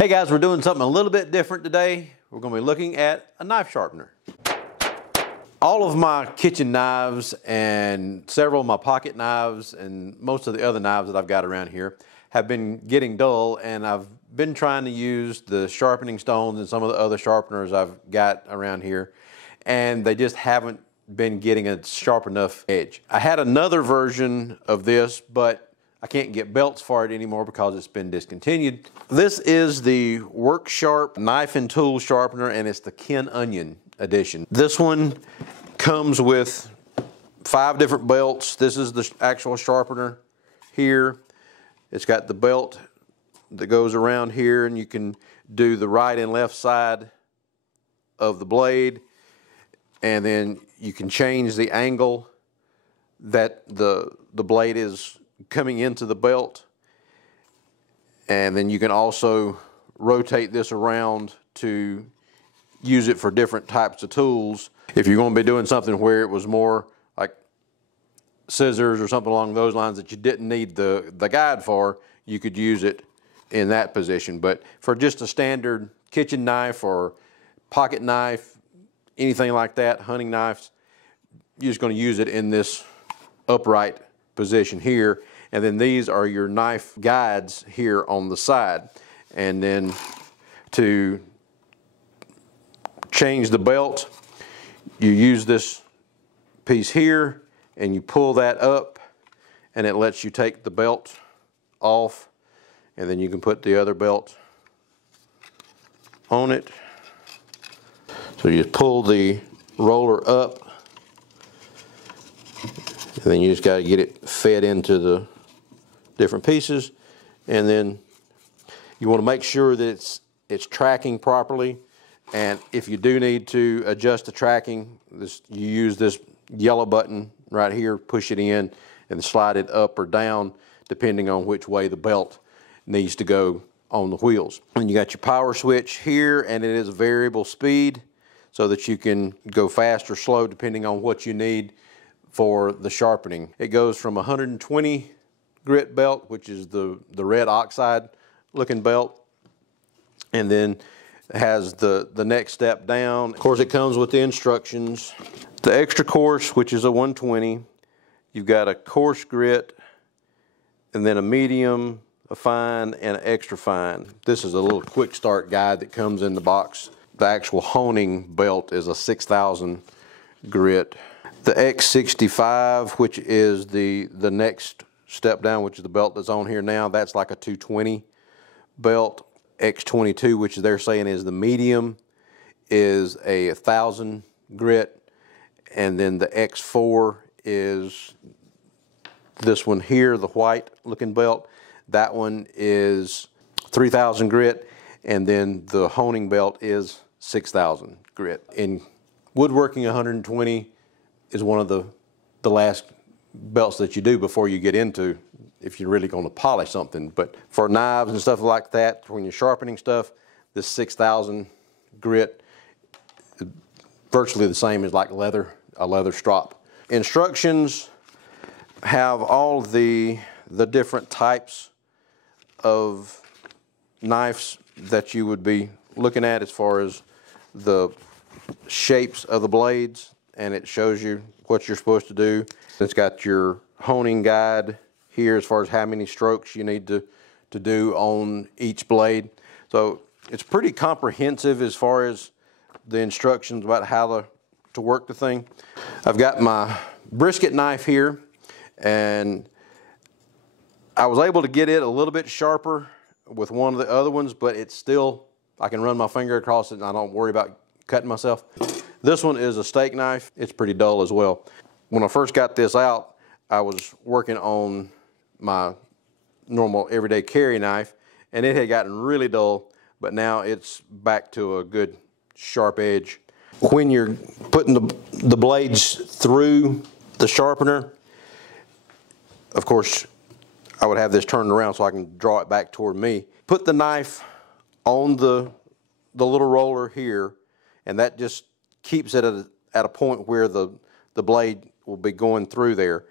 Hey guys, we're doing something a little bit different today. We're going to be looking at a knife sharpener. All of my kitchen knives and several of my pocket knives and most of the other knives that I've got around here have been getting dull, and I've been trying to use the sharpening stones and some of the other sharpeners I've got around here, and they just haven't been getting a sharp enough edge. I had another version of this, but I can't get belts for it anymore because it's been discontinued. This is the Work Sharp knife and tool sharpener, and it's the Ken Onion edition. This one comes with 5 different belts. This is the actual sharpener here. It's got the belt that goes around here, and you can do the right and left side of the blade, and then you can change the angle that the blade is coming into the belt, and then you can also rotate this around to use it for different types of tools. If you're going to be doing something where it was more like scissors or something along those lines that you didn't need the guide for, you could use it in that position. But for just a standard kitchen knife or pocket knife, anything like that, hunting knives, you're just going to use it in this upright position here. And then these are your knife guides here on the side. And then to change the belt, you use this piece here and you pull that up, and it lets you take the belt off, and then you can put the other belt on it. So you just pull the roller up, and then you just got to get it fed into the different pieces, and then you want to make sure that it's tracking properly. And if you do need to adjust the tracking, you use this yellow button right here, push it in and slide it up or down depending on which way the belt needs to go on the wheels. And you got your power switch here, and it is a variable speed so that you can go fast or slow depending on what you need for the sharpening. It goes from 120 grit belt, which is the red oxide looking belt, and then has the next step down. Of course, it comes with the instructions. The extra coarse, which is a 120, you've got a coarse grit, and then a medium, a fine, and an extra fine. This is a little quick start guide that comes in the box. The actual honing belt is a 6,000 grit. The X65, which is the next step down, which is the belt that's on here now, that's like a 220 belt. X22, which they're saying is the medium, is a 1,000 grit. And then the X4 is this one here, the white looking belt. That one is 3,000 grit. And then the honing belt is 6,000 grit. In woodworking, 120 is one of the last belts that you do before you get into if you're really going to polish something. But for knives and stuff like that, when you're sharpening stuff, this 6,000 grit is virtually the same as like a leather strop. Instructions have all the different types of knives that you would be looking at as far as the shapes of the blades, and it shows you what you're supposed to do. It's got your honing guide here as far as how many strokes you need to do on each blade. So it's pretty comprehensive as far as the instructions about how to work the thing. I've got my brisket knife here, and I was able to get it a little bit sharper with one of the other ones, but it's still, I can run my finger across it and I don't worry about cutting myself. This one is a steak knife. It's pretty dull as well. When I first got this out, I was working on my normal everyday carry knife, and it had gotten really dull, but now it's back to a good sharp edge. When you're putting the blades through the sharpener, of course, I would have this turned around so I can draw it back toward me. Put the knife on the little roller here, and that just keeps it at a point where the blade will be going through there.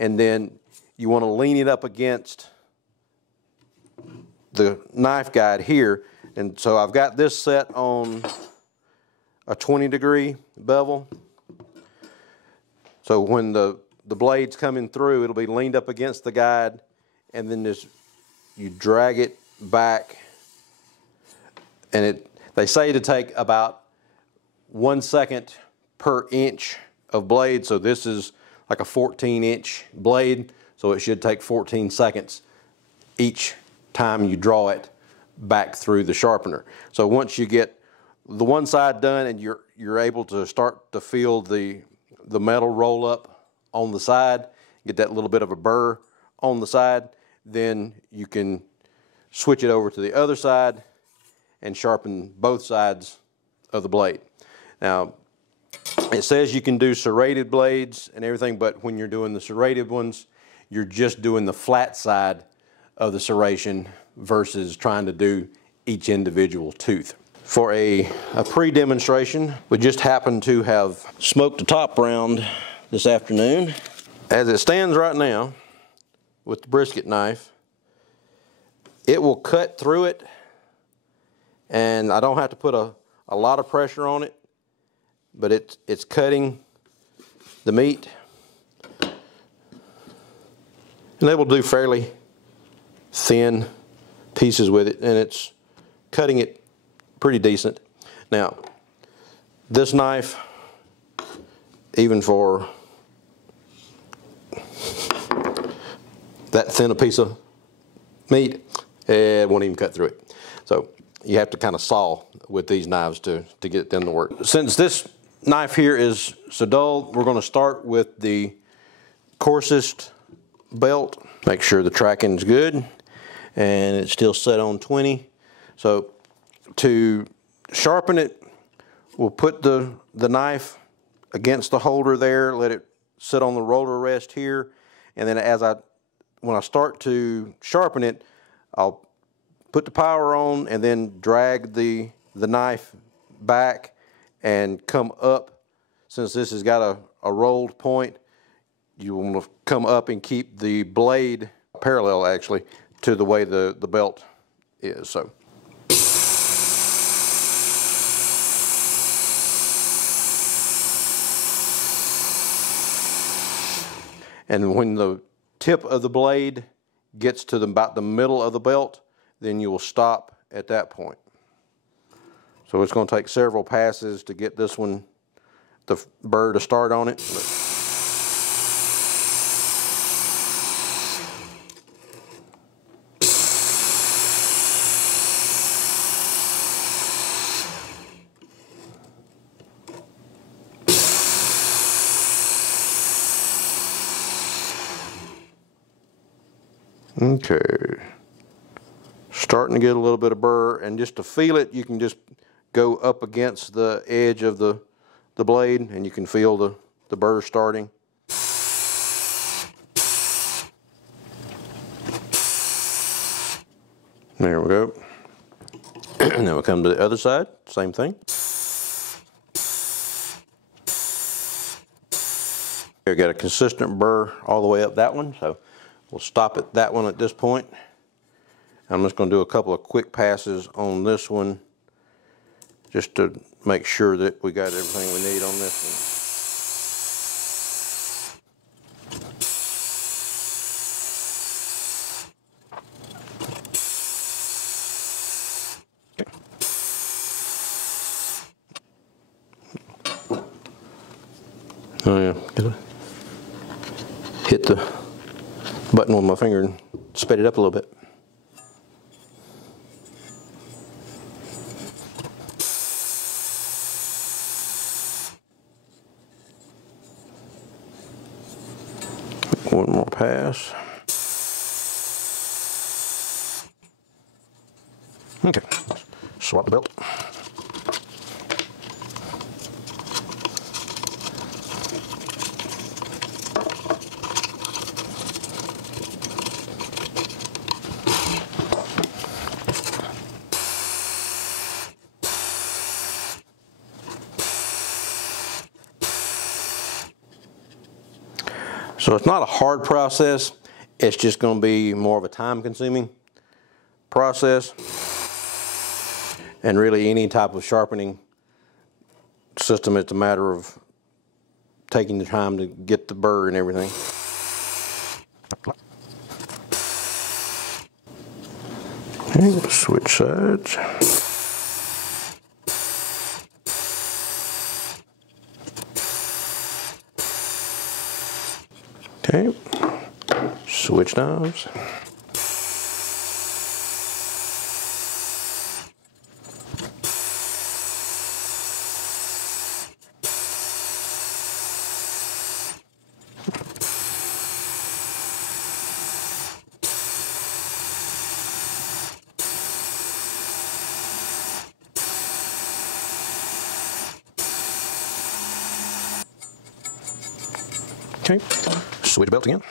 And then you want to lean it up against the knife guide here And so I've got this set on a 20-degree bevel. So when the blade's coming through, it'll be leaned up against the guide, and then you drag it back, and they say to take about 1 second per inch of blade. So this is like a 14-inch blade, so it should take 14 seconds each time you draw it back through the sharpener. So once you get the one side done and you're able to start to feel the metal roll up on the side, get that little bit of a burr on the side, then you can switch it over to the other side and sharpen both sides of the blade. Now, it says you can do serrated blades and everything, but when you're doing the serrated ones, you're just doing the flat side of the serration versus trying to do each individual tooth. For a pre-demonstration, we just happen to have smoked the top round this afternoon. As it stands right now, with the brisket knife, it will cut through it, and I don't have to put a lot of pressure on it, but it's cutting the meat. And able to do fairly thin pieces with it, and it's cutting it pretty decent. Now, this knife, even for that thin a piece of meat, it won't even cut through it. So you have to kind of saw with these knives to get it done to work. Since this knife here is so dull, we're going to start with the coarsest belt. Make sure the tracking's good and it's still set on 20. So to sharpen it, we'll put the knife against the holder there, let it sit on the roller rest here, and then when I start to sharpen it, I'll put the power on and then drag the knife back and come up. Since this has got a rolled point, you want to come up and keep the blade parallel, actually, to the way the belt is. So. And when the tip of the blade gets to about the middle of the belt, then you will stop at that point. So it's going to take several passes to get this one, the burr to start on it. Okay, starting to get a little bit of burr, and just to feel it, you can just go up against the edge of the blade and you can feel the burr starting. There we go. And then we'll come to the other side, same thing. I've got a consistent burr all the way up that one, so we'll stop at that one at this point. I'm just going to do a couple of quick passes on this one just to make sure that we got everything we need on this one. Oh yeah, hit the button with my finger and sped it up a little bit. One more pass. Okay, swap the belt. So it's not a hard process, it's just going to be more of a time-consuming process. And really any type of sharpening system, it's a matter of taking the time to get the burr and everything. Okay, switch sides. Okay, switch knives. Okay, switch belts again.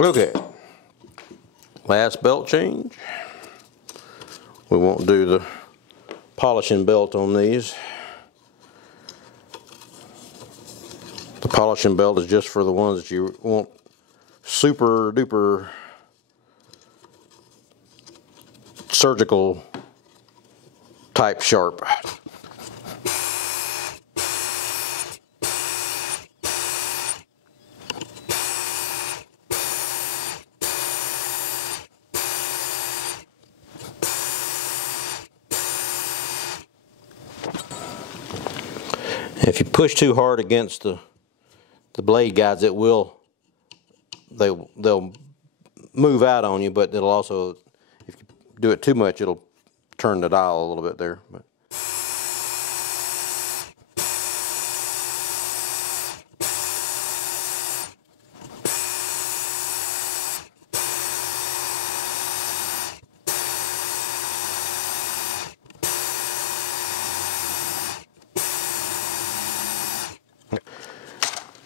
Okay, last belt change. We won't do the polishing belt on these. The polishing belt is just for the ones that you want super duper surgical type sharp. If you push too hard against the blade guides, they'll move out on you, but it'll also, if you do it too much, it'll turn the dial a little bit there. But.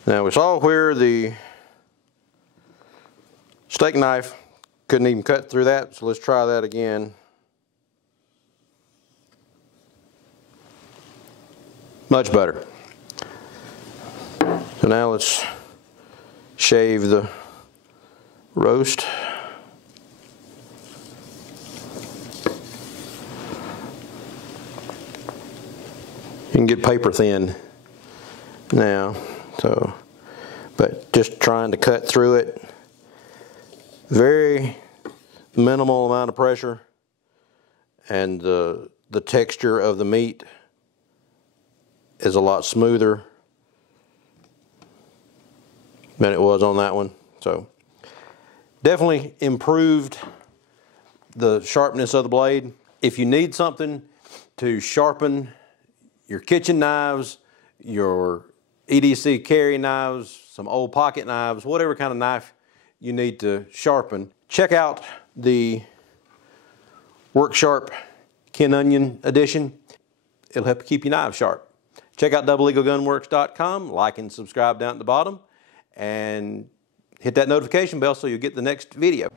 Now we saw where the steak knife couldn't even cut through that, so let's try that again. Much better. So now let's shave the roast. You can get paper thin now. So, but just trying to cut through it. Very minimal amount of pressure, and the texture of the meat is a lot smoother than it was on that one. So definitely improved the sharpness of the blade. If you need something to sharpen your kitchen knives, your EDC carry knives, some old pocket knives, whatever kind of knife you need to sharpen, check out the Work Sharp Ken Onion edition. It'll help you keep your knives sharp. Check out doubleeaglegunworks.com, like and subscribe down at the bottom, and hit that notification bell so you'll get the next video.